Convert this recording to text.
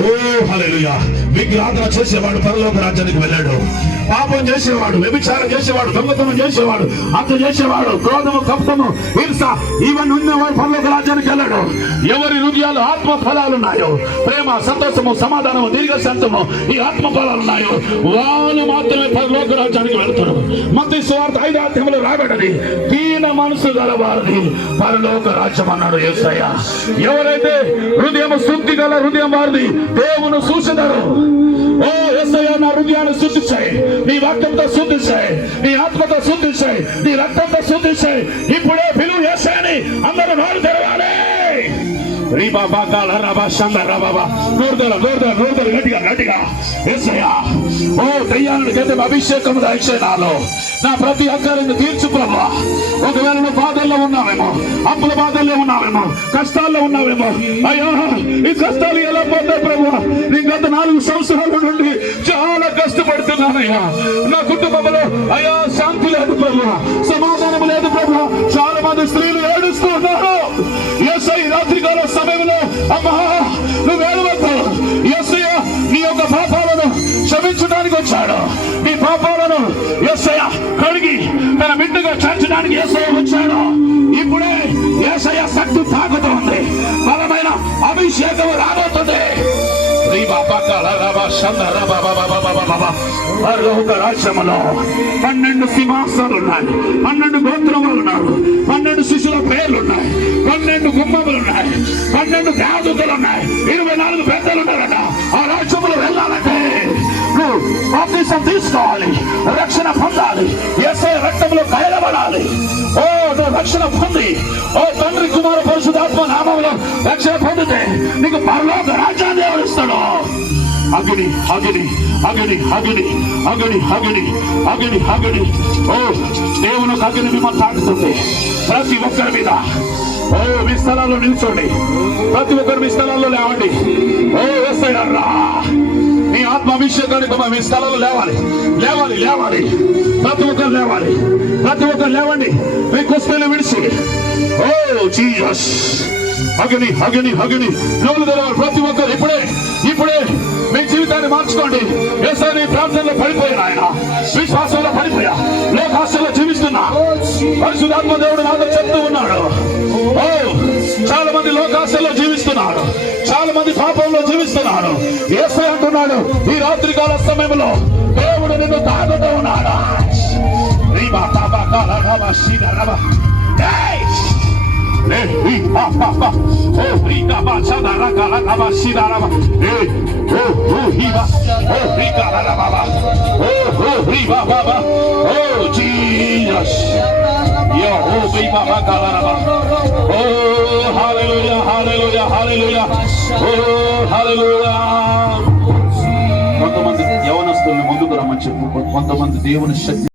ఓ హల్లెలూయా. విగ్రహారాధన చేసేవాడు పరలోక రాజ్యానికి వెళ్ళాడు. పాపం చేసేవాడు, వ్యభిచారం చేసేవాడు, దొంగతనం చేసేవాడు, హత్య చేసేవాడు, క్రోధము, కపటము, హింస ఇవన్నీ ఉన్నవాడు పరలోక రాజ్యానికి వెళ్ళాడు. ఎవరి హృదయాలు ఆత్మ ఫలాలు ఉన్నాయో, ప్రేమ, సంతోషము, సమాధానము, దీర్ఘశాంతము, ఈ ఆత్మ ఫలాలు ఉన్నాయో వాళ్ళు మాత్రమే పరలోక రాజ్యానికి వెళ్తారు. మత్తయి సువార్త 5వ అధ్యాయంలో రాబడ్డది, దీన మనసు గలవారిది పరలోక రాజ్యం అన్నాడు యేసయ్య. ఎవరైతే హృదయం శుద్ధి గల హృదయం వారిది దేవుని చూసినారు. ఓ యేసయ్య, నా హృదయాన్ని శుద్ధించాయి, నీ వాక్యంతో శుద్ధించాయి, నీ ఆత్మతో శుద్ధించాయి, నీ రక్తంతో శుద్ధించాయి. ఇప్పుడే పిలువు యేసయ్యని అందరూ నోరు తెరవాలి. ఓ దయ్యాలను గెలిపే అభిషేకం దయచేనాలో నా ప్రతి అక్కలను తీర్చు ప్రభువా. ఒకవేళ నువ్వు బాధల్లో ఉన్నావేమో, అప్పుల బాధల్లో ఉన్నావేమో, కష్టాల్లో ఉన్నావేమో, అయ్యా ఈ కష్టాలు ఎలా పోతాయి ప్రభువా? నీ గత 4 సంవత్సరాల నుండి చాలా కష్టపడుతున్నానయ్యా. నా కుటుంబంలో అయ్యా శాంతి లేదు ప్రభువా, సమాధానం లేదు ప్రభువా. చాలా మంది స్త్రీలు ఏడుస్తూ ఉన్నారు. యేసయ్య రాత్రికాల సమయంలో అమ్మా నువ్వు ఏడవద్దు. యేసయ్య నీ యొక్క పాపాలను క్షమించడానికి వచ్చాడు. నీ పాపాలను యేసయ్య కడిగి తన బిడ్డగా చేర్చడానికి యేసయ్య వచ్చాడు. ఇప్పుడే యేసయ్య శక్తి తాకుతోంది, బలమైన అభిషేకం రాబోతుంది. పరలోక రాజ్యములో 12 సింహాసనాలు ఉన్నాయి, 12 గోత్రములు ఉన్నారు, 12 శిష్యుల పేర్లు ఉన్నాయి, 12 గుమ్మములు ఉన్నాయి, 12 దేవదూతలు ఉన్నాయి, 24 పెద్దలు ఉన్నారట. ఆ రాజ్యములు వెళ్ళాలంటే నువ్వు బాప్తిసం తీసుకోవాలి, రక్షణ పొందాలి, యేసయ్య రక్తంలో కయలబడాలి. ఓ నువ్వు రక్షణ పొంది, ఓ తండ్రి కుమార పరిశుద్ధాత్మ నామములో రక్షణ పొందితే నీకు పరలోక రాజ్యాన్ని ఇస్తాడు. అగ్ని అగ్ని అగ్ని అగ్ని అగ్ని అగ్ని అగ్ని అగ్ని. ఓ దేవుని అగ్ని మిమ్మల్ని తాకుతుంది ప్రతి ఒక్కరి మీద. ఓ మీ స్థలాల్లో నిల్చోండి, ప్రతి ఒక్కరు మీ స్థలాల్లో లేవండి. ఓ యేసయ్య రా, నీ ఆత్మ అభిషేకానికి మీ స్థలంలో లేవాలి, లేవాలి, లేవాలి. ప్రతి ఒక్కరు లేవాలి, ప్రతి ఒక్కరు లేవండి. మీ కుస్తీలు విడిచి ఓ జీసస్ అగ్ని అగ్ని అగ్ని నోలు తెరవాలి. ప్రతి ఒక్కరు ఇప్పుడే ఇప్పుడే మీ జీవితాన్ని మార్చుకోండి. యేసయ్య ప్రార్థనలో పడిపోయాను, ఆయన విశ్వాసంలో పడిపోయా, లోకాశలో జీవిస్తున్నా. పరిశుద్ధాత్మ దేవుడు నాతో చెప్తూ ఉన్నాడు. ఓ చాలా మంది లోకాశలో జీవిస్తున్నారు, చాలా మంది పాపంలో జీవిస్తున్నారు. యేసయ్య అంటున్నాడు ఈ రాత్రికాల సమయంలో దేవుడు నిన్ను తాగుతూ ఉన్నాడు. కొంతమంది యవనస్తుల్ని ముందుకు రమ్మని చెప్పు, కొంతమంది దేవుని శక్తి